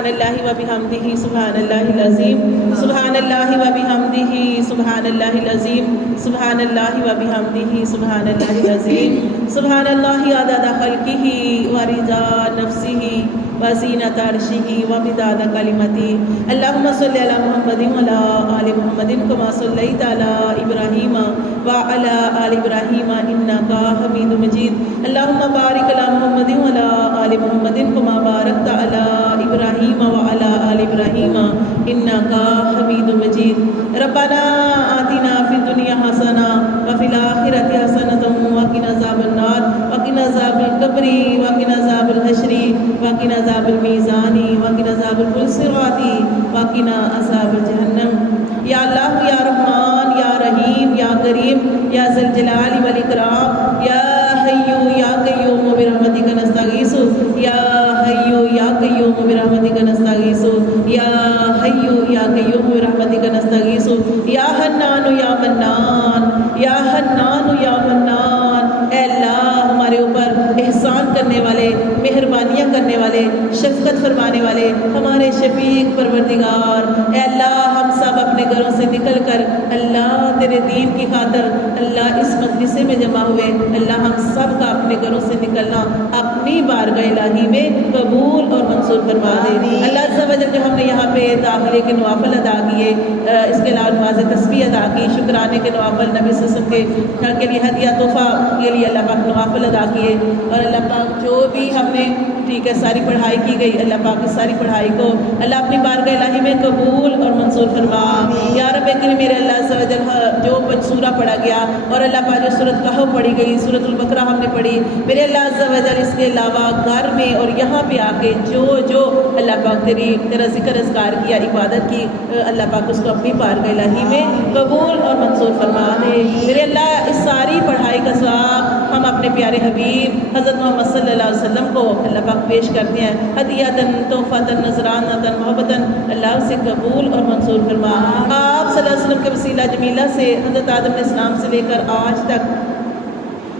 سبحان اللہ و بحمدہ سبحان اللہ العظیم سبحان اللہ و بحمدہ سبحان اللہ العظیم سبحان اللہ و بحمدہ سبحان اللہ العظیم سبحان اللہ عدد خلقہ و رضا نفسہ و زینت عرشہ و مداد کلمتہ اللہم صلی علی محمد و علی آل محمد کما صلیت علی ابراہیم و علی آل ابراہیم انک حمید مجید اللہم بارک علی محمد و علی آل محمد کما بارکت علی ابراہیم و علی آل ابراہیم انک حمید مجید ربنا آتنا فی الدنیا حسنہ وفی الآخرۃ حسنۃ وقنا عذاب النار وقنا عذاب القبر وقنا عذاب الحشر وقنا عذاب المیزان وقنا عذاب الصراط وقنا عذاب جہنم یا اللہ یا رحمان یا رحیم یا کریم یا ذی الجلال والاکرام یا حی یا قیوم برحمتک نستغیث یا حی یا قیوم برحمتک نستغیث یا حی یا قیوم برحمتک نستغیث یا حنان یا منان یا حنان یا منان اے اللہ ہمارے اوپر احسان کرنے والے مہربانیاں کرنے والے شفقت فرمانے والے ہمارے شفیق پروردگار اے اللہ ہم سب اپنے گھروں سے نکل کر اللہ تیرے دین کی خاطر اللہ اس مجلسے میں جمع ہوئے اللہ ہم سب کا اپنے گھروں سے نکلنا اپنی بارگاہ الہی میں قبول اور منظور فرما دے اللہ عز و جل جو ہم نے یہاں پہ داخلے کے نوافل ادا کیے اس کے علاوہ نماز تسبیح ادا کی شکرانے کے نوافل نبی صلی اللہ علیہ وسلم کے لیے ہدیہ تحفہ کے لیے اللہ پاک نوافل ادا کیے اور اللہ پاک جو بھی ہم نے ٹھیک ہے ساری پڑھائی کی گئی اللہ پاک کی ساری پڑھائی کو اللہ اپنی بارگاہ الہی میں قبول اور منظور فرما یا رب کریم میرے اللہ عز و جل جو سورہ پڑھا گیا اور اللہ پاک جو سورۃ کہف پڑھی گئی سورۃ البقرہ ہم نے پڑھی میرے اللہ عز و جل اس کے علاوہ گھر میں اور یہاں پہ آ کے جو اللہ پاک تیرا ذکر اذکار کیا عبادت کی اللہ پاک اس کو اپنی بارگاہ الہی میں قبول اور منظور فرما دے میرے اللہ اس ساری پڑھائی کا ثواب ہم اپنے پیارے حبیب حضرت محمد صلی اللہ علیہ وسلم کو اللہ پاک پیش کرتے ہیں ہدیۃً تحفۃً نذرانۃً محبتاً اللہ سے قبول اور منظور فرما آپ صلی اللہ علیہ وسلم کے وسیلہ جمیلہ سے حضرت آدم علیہ السلام سے لے کر آج تک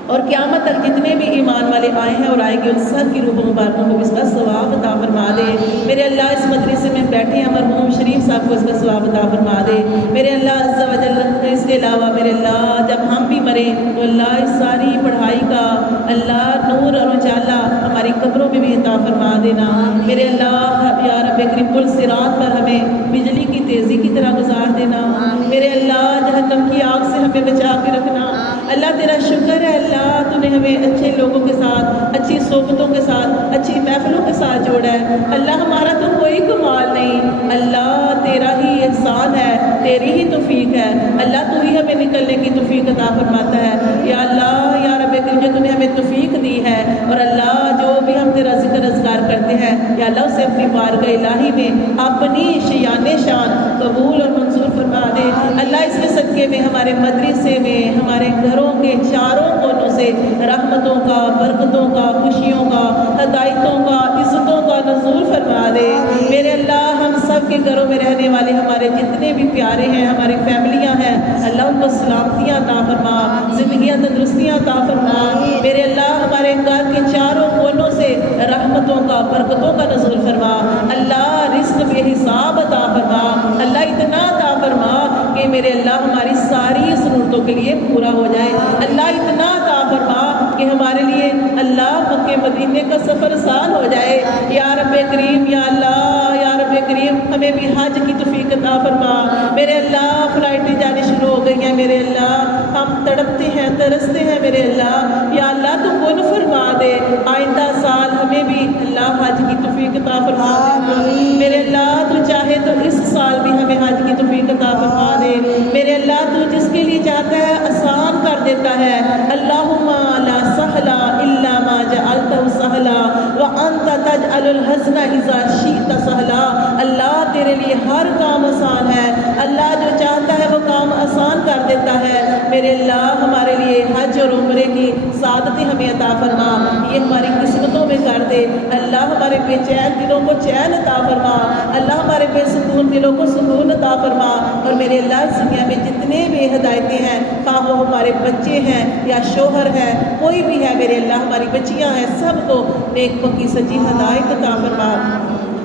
اور قیامت تک جتنے بھی ایمان والے آئے ہیں اور آئیں گے ان سب کی روح مبارکوں کو اس کا ثواب عطا فرما دے میرے اللہ اس مدرسے میں بیٹھے ہیں مرحوم شریف صاحب کو اس کا ثواب عطا فرما دے میرے اللہ عز و جل اس کے علاوہ میرے اللہ جب ہم بھی مریں تو اللہ اس ساری پڑھائی کا اللہ نور اور اجالا ہماری قبروں میں بھی عطا فرما دینا میرے اللہ یا رب کریم پل صراط پر ہمیں بجلی کی تیزی کی طرح گزار دینا میرے اللہ جہنم کی آگ سے ہمیں بچا کے رکھنا اللہ تیرا شکر ہے اللہ تو نے ہمیں اچھے لوگوں کے ساتھ اچھی صحبتوں کے ساتھ اچھی محفلوں کے ساتھ جوڑا ہے اللہ ہمارا تو کوئی کمال نہیں اللہ تیرا ہی احسان ہے تیری ہی توفیق ہے اللہ تو ہی ہمیں نکلنے کی توفیق عطا فرماتا ہے یا اللہ یا رب کریم جو تو نے ہمیں توفیق دی ہے اور اللہ جو بھی ہم تیرا ذکر اذکار کرتے ہیں یا اللہ اسے اپنی بارگاہ الہی میں اپنی شیان شان قبول اور منظور فرما دے اللہ اس کے صدقے میں ہمارے مدرسے میں ہمارے گھروں کے چاروں کونوں سے رحمتوں کا برکتوں کا خوشیوں کا ہدایتوں کا عزتوں کا نزول فرما دے میرے اللہ ہم سب کے گھروں میں رہنے والے ہمارے جتنے بھی پیارے ہیں ہماری فیملیاں ہیں اللہ ان کو سلامتیاں عطا فرما زندگیاں تندرستیاں عطا فرما میرے اللہ ہمارے گھر کے چاروں کونوں سے رحمتوں کا برکتوں کا نزول فرما اللہ رزق بے حساب عطا فرما اللہ اتنا عطا فرما کہ میرے اللہ ہماری ساری ضرورتوں کے لیے پورا ہو جائے اللہ اتنا عطا فرما کہ ہمارے لیے اللہ مکہ مدینے کا سفر آسان ہو جائے یا رب کریم یا اللہ یا رب کریم ہمیں بھی حج کی توفیق عطا فرما میرے اللہ فلائٹیں جانے شروع ہو گئی ہیں میرے اللہ ہم تڑپتے ہیں ترستے ہیں میرے اللہ یا اللہ تو کن فرما دے آئندہ سال ہمیں بھی اللہ حج کی توفیق عطا فرما دے میرے اللہ تو چاہے تو اس سال بھی ہمیں حج کی توفیق عطا فرما دے میرے اللہ تو جس کے لیے چاہتا ہے آسان کر دیتا ہے اللہم لا سہلا الا ما جعلتہ سہلا وانت تجعل الحزن اذا شئت سہلا اللہ تیرے لیے ہر کام آسان ہے اللہ جو چاہتا ہے وہ کام آسان کر دیتا ہے میرے اللہ ہمارے لیے حج اور عمرے کی سعادتیں ہمیں عطا فرما یہ ہماری قسمتوں میں کر دے اللہ ہمارے بے چین دلوں کو چین عطا فرما اللہ ہمارے بے سکون دلوں کو سکون عطا فرما اور میرے اللہ اس دنیا میں جتنے بھی ہدایتیں ہیں خواہ وہ ہمارے بچے ہیں یا شوہر ہیں کوئی بھی ہے میرے اللہ ہماری بچیاں ہیں سب کو نیک پکی سچی ہدایت عطا فرما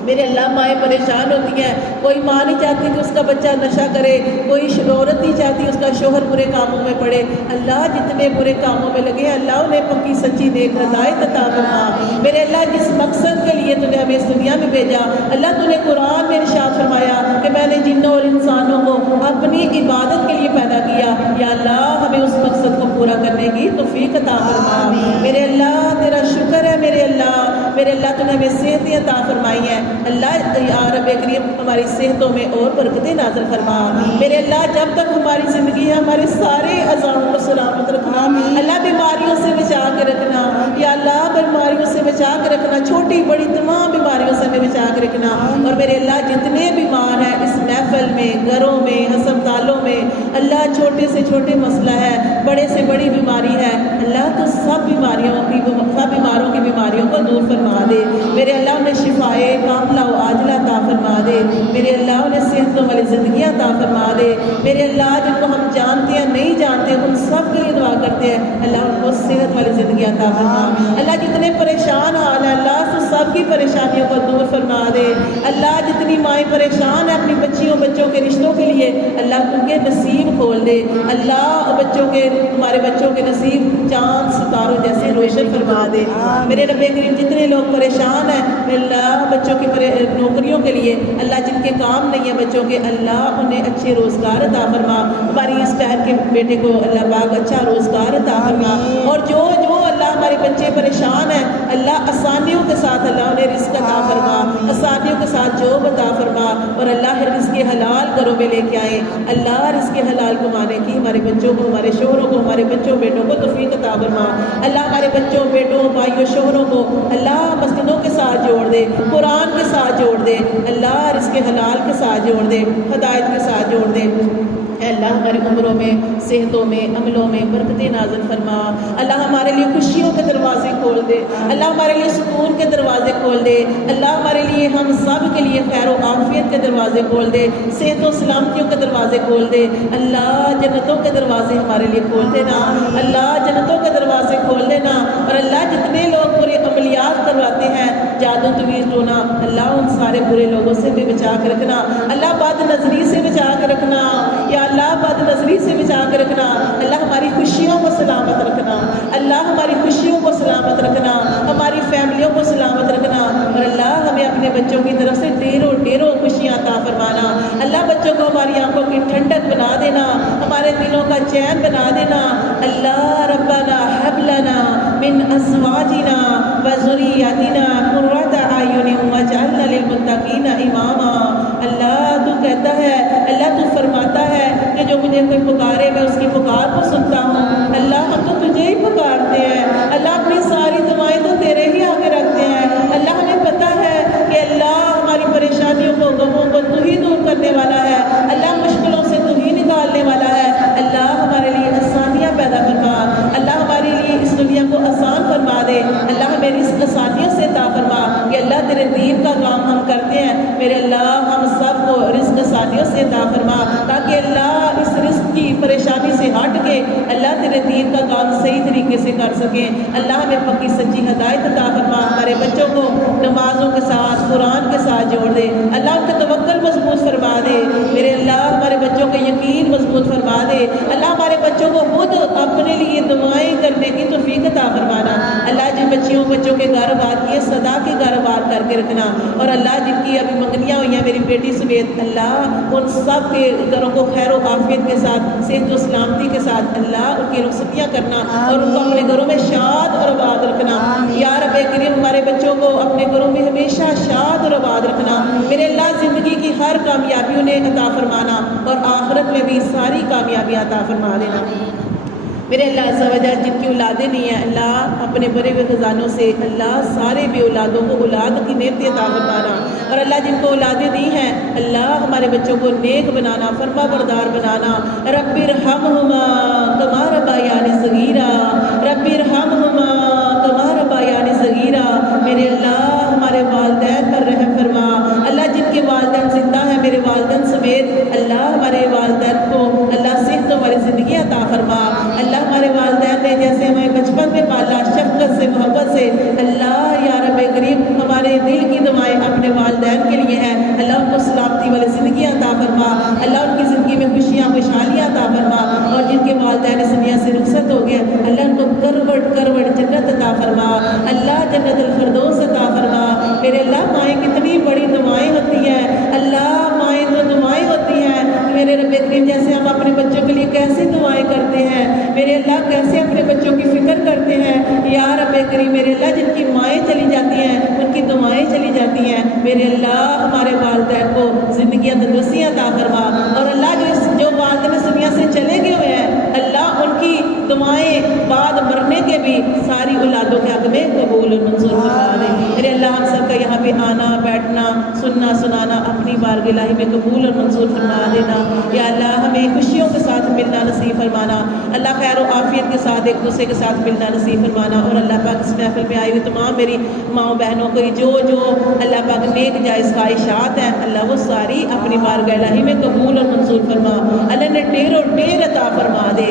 میرے اللہ مائیں پریشان ہوتی ہیں، کوئی ماں نہیں چاہتی کہ اس کا بچہ نشہ کرے، کوئی عورت نہیں چاہتی اس کا شوہر برے کاموں میں پڑے۔ اللہ جتنے برے کاموں میں لگے اللہ انہیں پکی سچی نیک ہدایت عطا فرما۔ میرے اللہ جس مقصد کے لیے تو نے ہمیں اس دنیا میں بھیجا، اللہ تو نے قرآن میں ارشاد فرمایا کہ میں نے جنوں اور انسانوں کو اپنی عبادت کے لیے پیدا کیا، یا اللہ ہمیں اس مقصد کو پورا کرنے کی توفیق عطا فرما۔ میرے اللہ تیرا شکر ہے، میرے اللہ تو نے ہمیں صحتیں عطا فرمائی ہیں، اللہ یا رب کریم ہماری صحتوں میں اور برکتیں نازل فرما۔ میرے اللہ جب تک ہماری زندگی ہے ہمارے سارے اعضاء کو سلامت رکھنا، اللہ بیماریوں سے بچا کے رکھنا، یا اللہ بیماریوں سے بچا کے رکھنا، چھوٹی بڑی تمام بیماریوں سے ہمیں بچا کے رکھنا۔ اور میرے اللہ جتنے بیمار ہیں اس محفل میں، گھروں میں، ہسپتالوں میں، اللہ چھوٹے سے چھوٹے مسئلہ ہے، بڑے سے بڑی بیماری ہے، اللہ تو سب بیماروں کی بیماریوں کو دور فرما دے۔ میرے اللہ انہیں شفائے کاملہ و عاجلہ عطا فرما دے۔ میرے اللہ انہیں صحتوں والی زندگیاں عطا فرما دے۔ میرے اللہ جن کو ہم جانتے ہیں نہیں جانتے ان سب کے لیے دعا کرتے ہیں، اللہ ان کو صحت والی زندگی عطا فرما۔ اللہ جتنے پریشان حال ہیں اللہ تو سب کی پریشانیوں کو دور فرما دے۔ اللہ جتنی مائیں پریشان ہیں اپنی بچیوں بچوں کے رشتوں کے لیے، اللہ ان کے نصیب کھول دے۔ اللہ ہمارے بچوں کے نصیب چاند ستاروں جیسے روشن فرما دے۔ میرے رب کریم جتنے لوگ پریشان ہیں اللہ بچوں کی نوکریوں کے لیے، اللہ جن کے کام نہیں ہیں بچوں کے، اللہ انہیں اچھے روزگار عطا فرما۔ ہماری اس شہر کے بیٹے کو اللہ پاک اچھا روزگار عطا فرما۔ اور جو اللہ ہمارے بچے پریشان ہیں اللہ آسانیوں کے ساتھ اللہ انہیں رزق عطا فرما، آسانیوں کے ساتھ جوب عطا فرما، اور اللہ رزق حلال گھروں میں لے کے آئے۔ اللہ رزق حلال کمانے کی ہمارے بچوں کو، ہمارے شوہروں کو، ہمارے بچوں بیٹوں کو توفیق عطا فرما۔ اللہ ہمارے بچوں بیٹوں بھائیوں شوہروں کو اللہ مسجدوں کے ساتھ جوڑ دے، قرآن کے ساتھ جوڑ دے، اللہ رزق حلال کے ساتھ جوڑ دے، ہدایت کے ساتھ جوڑ دے۔ اے اللہ ہماری عمروں میں، صحتوں میں، عملوں میں برکتیں نازل فرما۔ اللہ ہمارے لیے خوشیوں کے دروازے کھول دے، اللہ ہمارے لیے سکون کے دروازے کھول دے، اللہ ہمارے لیے ہم سب کے لیے خیر و عافیت کے دروازے کھول دے، صحت و سلامتیوں کے دروازے کھول دے۔ اللہ جنتوں کے دروازے ہمارے لیے کھول دینا، اللہ جنتوں کے دروازے کھول دینا۔ اور اللہ جتنے لوگ برے عملیات کرواتے ہیں، جادو تویز ٹونا، اللہ ان سارے برے لوگوں سے بھی بچا کے رکھنا، اللہ بد نظری سے بچا کے رکھنا، یا اللہ بد نظری سے بچا کے رکھنا، اللہ ہماری خوشیوں کو سلامت رکھنا، اللہ ہماری خوشیوں کو سلامت رکھنا، ہماری فیملیوں کو سلامت رکھنا، اور اللہ ہمیں اپنے بچوں کی طرف سے ڈھیروں خوشیاں عطا فرمانا۔ اللہ بچوں کو ہماری آنکھوں کی ٹھنڈک بنا دینا، ہمارے دلوں کا چین بنا دینا۔ اللہ ربنا ہب لنا من ازواجنا وذریاتنا قرۃ اعین واجعلنا للمتقین اماما۔ اللہ تو کہتا ہے، اللہ تو فرماتا ہے کہ جو مجھے کوئی پکارے میں اس کی پکار کو سنتا ہوں۔ اللہ ہم تو تجھے ہی پکارتے ہیں، اللہ اپنی ساری دعائیں تو تیرے ہی آگے رکھتے ہیں۔ اللہ ہمیں پتہ ہے کہ اللہ ہماری پریشانیوں کو، غموں کو تو ہی دور کرنے والا ہے، اللہ مشکلوں سے تو ہی نکالنے والا ہے۔ اللہ ہمارے لیے آسانیاں پیدا فرما، اللہ ہمارے لیے اس دنیا کو آسان فرما دے، اللہ ہمیں رزق آسانیوں سے عطا فرما کہ اللہ تیرے دین کا کام ہم کرتے ہیں، میرے اللہ ہم سب کو رزق آسانیوں سے عطا فرما، تاکہ اللہ اس رزق کی پریشانی سے ہٹ کے اللہ تیرے دین کا کام صحیح طریقے سے کر سکیں۔ اللہ ہمیں پکی سچی ہدایت عطا فرما، ہمارے بچوں کو نمازوں کے ساتھ قرآن کے ساتھ جوڑ دے، اللہ ان کا توکل مضبوط فرما دے، میرے اللہ ہمارے بچوں کا یقین مضبوط فرما دے، اللہ ہمارے بچوں کو خود اپنے لیے دعائیں کرنے کی توفیق عطا فرمانا۔ اللہ جن بچوں کے گھر آباد کیے صدا کے گھر آباد کر کے رکھنا، اور اللہ جن کی ابھی منگنیاں ہوئی ہیں میری بیٹی سمیت، اللہ ان سب کے گھروں کو خیر و عافیت کے ساتھ، صحت و سلامتی کے ساتھ اللہ ان کی رخصتیاں کرنا، اور ان کو اپنے گھروں میں شاد اور آباد رکھنا۔ یا رب کریم ہمارے بچوں کو اپنے گھروں میں ہمیشہ شاد اور آباد رکھنا، میرے اللہ زندگی کی ہر کامیابی انہیں عطا فرمانا، اور آخرت میں بھی ساری کامیابیاں عطا فرما دینا۔ میرے اللہ عز و جل جن کی اولادیں نہیں ہیں اللہ اپنے بڑے ہوئے خزانوں سے اللہ سارے بے اولادوں کو اولاد کی نعمتیں عطا فرمانا، اور اللہ جن کو اولادیں دی ہیں اللہ ہمارے بچوں کو نیک بنانا، فرما بردار بنانا۔ رب ارحمہما کما ربیانی صغیرا، رب ارحمہما کما ربیانی صغیرا۔ میرے اللہ ہمارے والدین پر رحم فرما، اللہ جن کے والدین زندہ ہیں میرے والدین سمیت اللہ ہمارے والدین کو اللہ صحت والی زندگی عطا فرما۔ اللہ ہمارے والدین نے جیسے ہمیں بچپن میں پالا شفقت سے محبت سے، اللہ یا رب کریم ہمارے دل کی دعائیں اپنے والدین ہوئی ہیں اللہ ان کو سلامتی والی زندگیاں عطا فرما، اللہ ان کی زندگی میں خوشیاں خوشحالیاں عطا فرما، اور جن کے والدین اس دنیا سے رخصت ہو گئے اللہ ان کو کروٹ کروٹ جنت عطا فرما، اللہ جنت الفردوس عطا فرما۔ میرے اللہ مائیں کتنی بڑی دعائیں ہوتی ہیں، اللہ مائیں تو دعائیں ہوتی ہیں، میرے رب کریم جیسے ہم اپنے بچوں کے لیے کیسے دعائیں کرتے ہیں، میرے اللہ کیسے اپنے بچوں کی فکر کرتے ہیں، یا رب کریم میرے اللہ جن کی مائیں چلی جاتی ہیں ان کی دعائیں چلی جاتی ہیں، میرے اللہ ہمارے والدین کو زندگیاں تندرستیاں عطا فرما، اور اللہ جو والدین اس دنیا سے چلے گئے ہوئے ہیں اللہ ان کی دعائیں بعد مرنے کے بھی ساری اولادوں کے حق میں قبول و منظور فرما دے۔ میرے اللہ ہم سب کا یہاں پہ آنا بیٹھنا سننا سنانا اپنی بارگاہ الہی میں قبول اور منظور فرما دینا، یا اللہ ہمیں خوشیوں کے ساتھ ملنا نصیب فرمانا، اللہ خیر و عافیت کے ساتھ ایک دوسرے کے ساتھ ملنا نصیب فرمانا، اور اللہ پاک اس محفل میں آئی ہوئی تمام میری ماؤں بہنوں کو جو اللہ پاک نیک جائز خواہشات ہیں اللہ وہ ساری اپنی بارگاہ الہی میں قبول اور منظور فرما، اللہ نے ڈھیر و ڈھیر عطا فرما دے۔